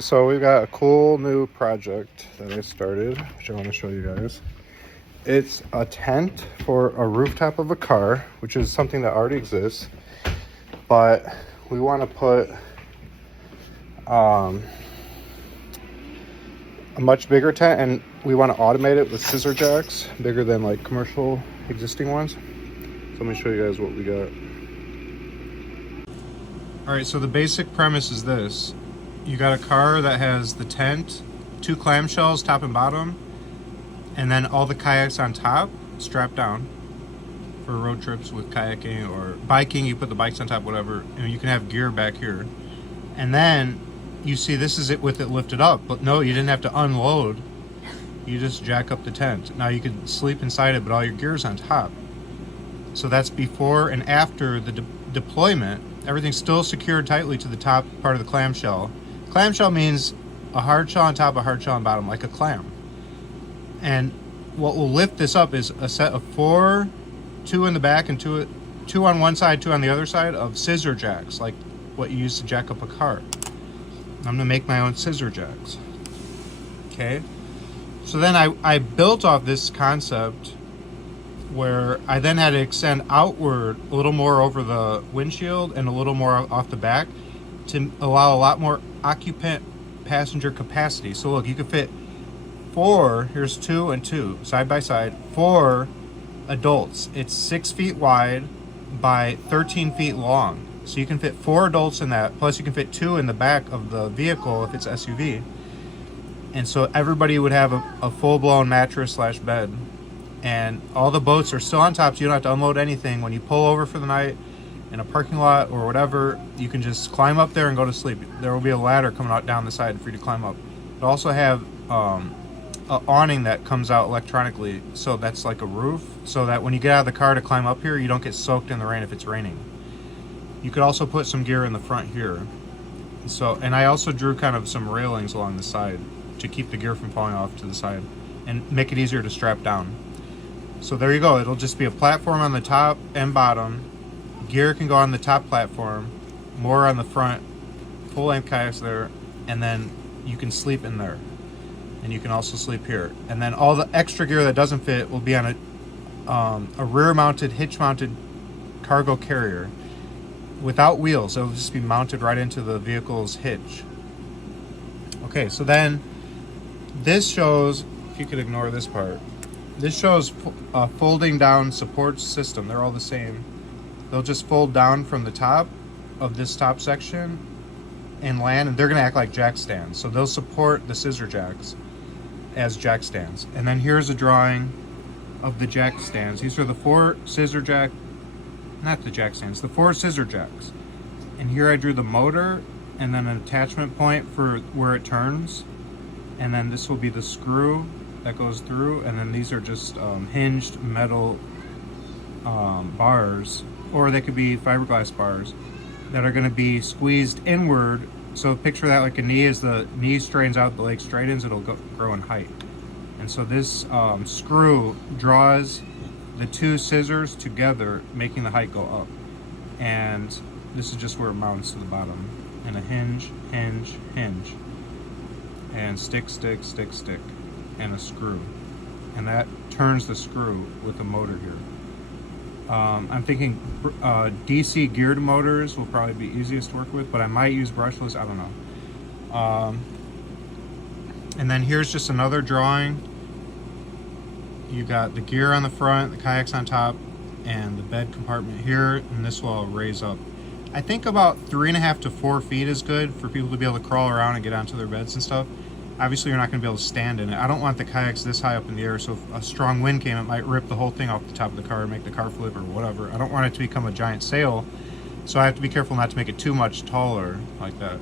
So we've got a cool new project that I started, which I want to show you guys. It's a tent for a rooftop of a car, which is something that already exists, but we want to put a much bigger tent, and we want to automate it with scissor jacks, bigger than like commercial existing ones. So let me show you guys what we got. All right, so the basic premise is this. You got a car that has the tent, 2 clamshells, top and bottom, and then all the kayaks on top, strapped down for road trips with kayaking or biking. You put the bikes on top, whatever, and you can have gear back here. And then you see this is it with it lifted up, but no, you didn't have to unload. You just jack up the tent. Now you could sleep inside it, but all your gear's on top. So that's before and after the deployment. Everything's still secured tightly to the top part of the clamshell. Clamshell means a hard shell on top, a hard shell on bottom, like a clam. And what will lift this up is a set of 4, 2 in the back and two on one side, 2 on the other side of scissor jacks, like what you use to jack up a car. I'm gonna make my own scissor jacks. Okay. So then I built off this concept where I then had to extend outward a little more over the windshield and a little more off the back to allow a lot more occupant passenger capacity. So look, you could fit 4, here's 2 and 2 side by side, 4 adults. It's 6 feet wide by 13 feet long. So you can fit 4 adults in that, plus you can fit 2 in the back of the vehicle if it's SUV. And so everybody would have a full-blown mattress / bed. And all the boats are still on top, so you don't have to unload anything. When you pull over for the night in a parking lot or whatever, you can just climb up there and go to sleep. There will be a ladder coming out down the side for you to climb up. It'll also have an awning that comes out electronically, so that's like a roof, so that when you get out of the car to climb up here, you don't get soaked in the rain if it's raining. You could also put some gear in the front here. So, and I also drew kind of some railings along the side to keep the gear from falling off to the side and make it easier to strap down. So there you go. It'll just be a platform on the top and bottom. Gear can go on the top platform, more on the front, full-length kayaks there, and then you can sleep in there. And you can also sleep here. And then all the extra gear that doesn't fit will be on a rear-mounted, hitch-mounted cargo carrier without wheels. It'll just be mounted right into the vehicle's hitch. Okay, so then this shows, if you could ignore this part, this shows a folding down support system. They're all the same. They'll just fold down from the top of this top section and land, and they're gonna act like jack stands. So they'll support the scissor jacks as jack stands. And then here's a drawing of the jack stands. These are the 4 scissor jack, not the jack stands, the 4 scissor jacks. And here I drew the motor and then an attachment point for where it turns. And then this will be the screw that goes through, and then these are just hinged metal bars, or they could be fiberglass bars that are going to be squeezed inward. So picture that like a knee. As the knee straightens out, the leg straightens, it'll grow in height. And so this screw draws the 2 scissors together, making the height go up. And this is just where it mounts to the bottom. And a hinge, hinge, hinge. And stick, stick, stick, stick. And a screw. And that turns the screw with a motor here. I'm thinking DC geared motors will probably be easiest to work with, but I might use brushless, I don't know. And then here's just another drawing. You got the gear on the front, the kayaks on top, and the bed compartment here, and this will raise up. I think about 3.5 to 4 feet is good for people to be able to crawl around and get onto their beds and stuff. Obviously, you're not going to be able to stand in it. I don't want the kayaks this high up in the air, so if a strong wind came, it might rip the whole thing off the top of the car and make the car flip or whatever. I don't want it to become a giant sail, so I have to be careful not to make it too much taller like that.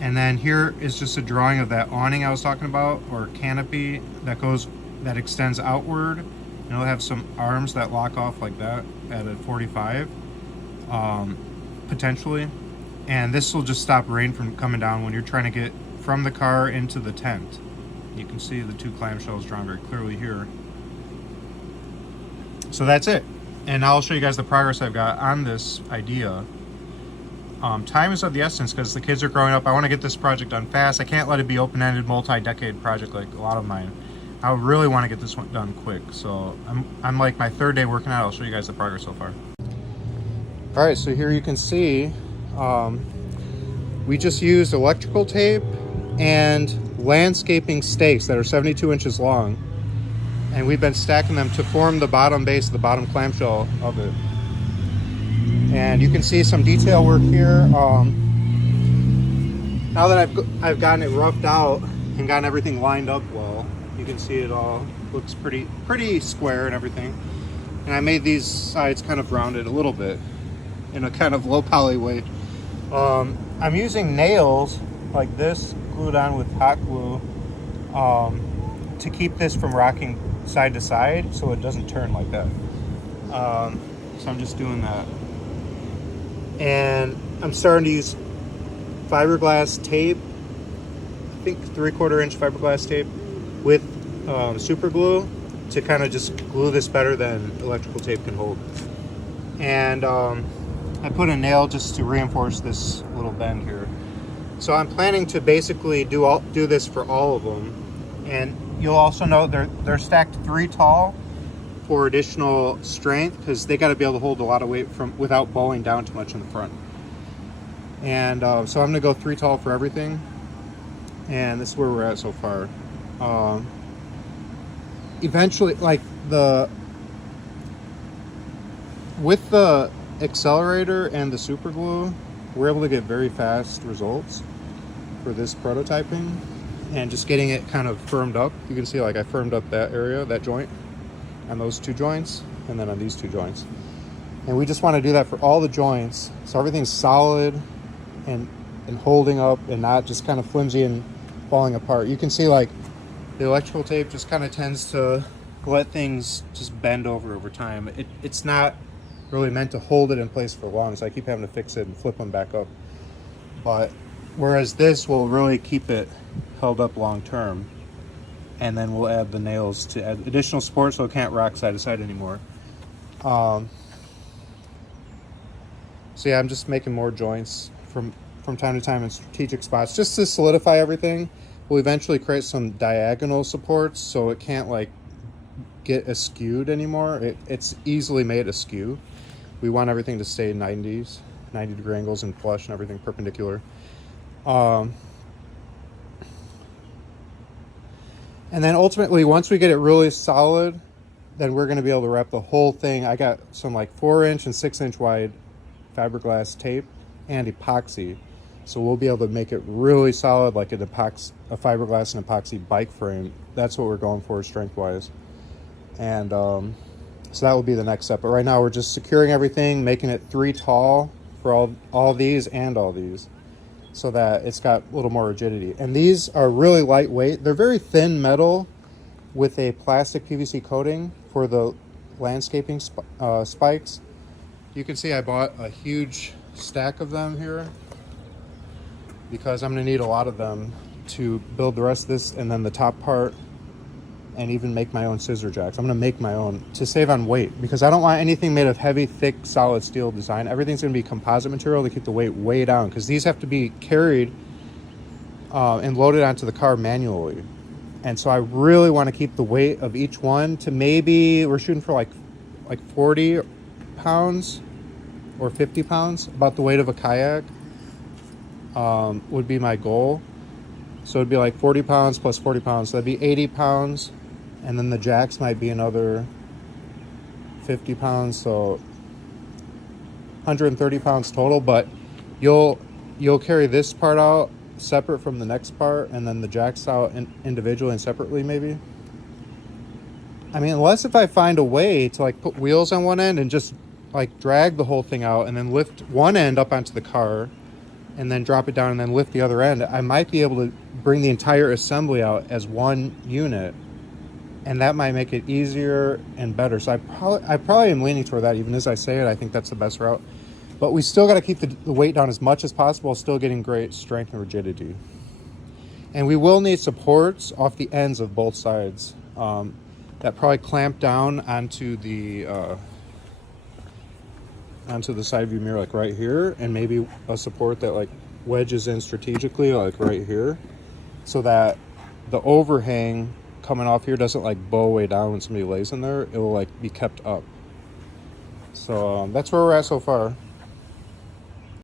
And then here is just a drawing of that awning I was talking about, or canopy that extends outward, and it'll have some arms that lock off like that at a 45, potentially. And this will just stop rain from coming down when you're trying to get from the car into the tent. You can see the 2 clamshells drawn very clearly here. So that's it. And I'll show you guys the progress I've got on this idea. Time is of the essence because the kids are growing up. I want to get this project done fast. I can't let it be open-ended, multi-decade project like a lot of mine. I really want to get this one done quick. So I'm like my third day working out. I'll show you guys the progress so far. All right, so here you can see we just used electrical tape and landscaping stakes that are 72 inches long, and we've been stacking them to form the bottom base, the bottom clamshell of it. And you can see some detail work here. Now that I've gotten it roughed out and gotten everything lined up well, you can see it all looks pretty square and everything. And I made these sides kind of rounded a little bit in a kind of low poly way. I'm using nails like this glued on with hot glue to keep this from rocking side to side so it doesn't turn like that. So I'm just doing that. And I'm starting to use fiberglass tape, I think 3/4 inch fiberglass tape with super glue to kind of just glue this better than electrical tape can hold. And I put a nail just to reinforce this little bend here. So I'm planning to basically do this for all of them. And you'll also note they're stacked 3 tall for additional strength because they got to be able to hold a lot of weight without bowing down too much in the front. And so I'm gonna go 3 tall for everything, and this is where we're at so far. Eventually, like with the accelerator and the super glue, we're able to get very fast results for this prototyping and just getting it kind of firmed up. You can see like I firmed up that area, that joint, on those 2 joints, and then on these 2 joints. And we just want to do that for all the joints so everything's solid and holding up and not just kind of flimsy and falling apart. You can see like the electrical tape just kind of tends to let things just bend over time. It's not really meant to hold it in place for long, so I keep having to fix it and flip them back up. But whereas this will really keep it held up long term. And then we'll add the nails to add additional support so it can't rock side to side anymore. So yeah, I'm just making more joints from time to time in strategic spots just to solidify everything. We'll eventually create some diagonal supports so it can't like get askewed anymore. It's easily made askew. We want everything to stay 90 degree angles and flush and everything perpendicular. And then ultimately, once we get it really solid, then we're going to be able to wrap the whole thing. I got some like 4-inch and 6-inch wide fiberglass tape and epoxy. So we'll be able to make it really solid, like a fiberglass and epoxy bike frame. That's what we're going for strength-wise. And so that will be the next step. But right now we're just securing everything, making it 3 tall for all these and all these, so that it's got a little more rigidity. And these are really lightweight. They're very thin metal with a plastic PVC coating for the landscaping spikes. You can see I bought a huge stack of them here because I'm gonna need a lot of them to build the rest of this and then the top part, and even make my own scissor jacks. I'm gonna make my own to save on weight because I don't want anything made of heavy, thick, solid steel design. Everything's gonna be composite material to keep the weight way down because these have to be carried and loaded onto the car manually. And so I really wanna keep the weight of each one to maybe, we're shooting for like 40 pounds or 50 pounds, about the weight of a kayak would be my goal. So it'd be like 40 pounds plus 40 pounds, so that'd be 80 pounds. And then the jacks might be another 50 pounds, so 130 pounds total. But you'll carry this part out separate from the next part, and then the jacks out individually and separately maybe. I mean, unless if I find a way to like put wheels on one end and just like drag the whole thing out and then lift one end up onto the car and then drop it down and then lift the other end, I might be able to bring the entire assembly out as one unit, and that might make it easier and better. So I probably am leaning toward that. Even as I say it, I think that's the best route. But we still got to keep the weight down as much as possible, still getting great strength and rigidity. And we will need supports off the ends of both sides that probably clamp down onto the onto the side view mirror, like right here, and maybe a support that like wedges in strategically, like right here, so that the overhang coming off here doesn't like bow way down when somebody lays in there. It will like be kept up. So that's where we're at so far.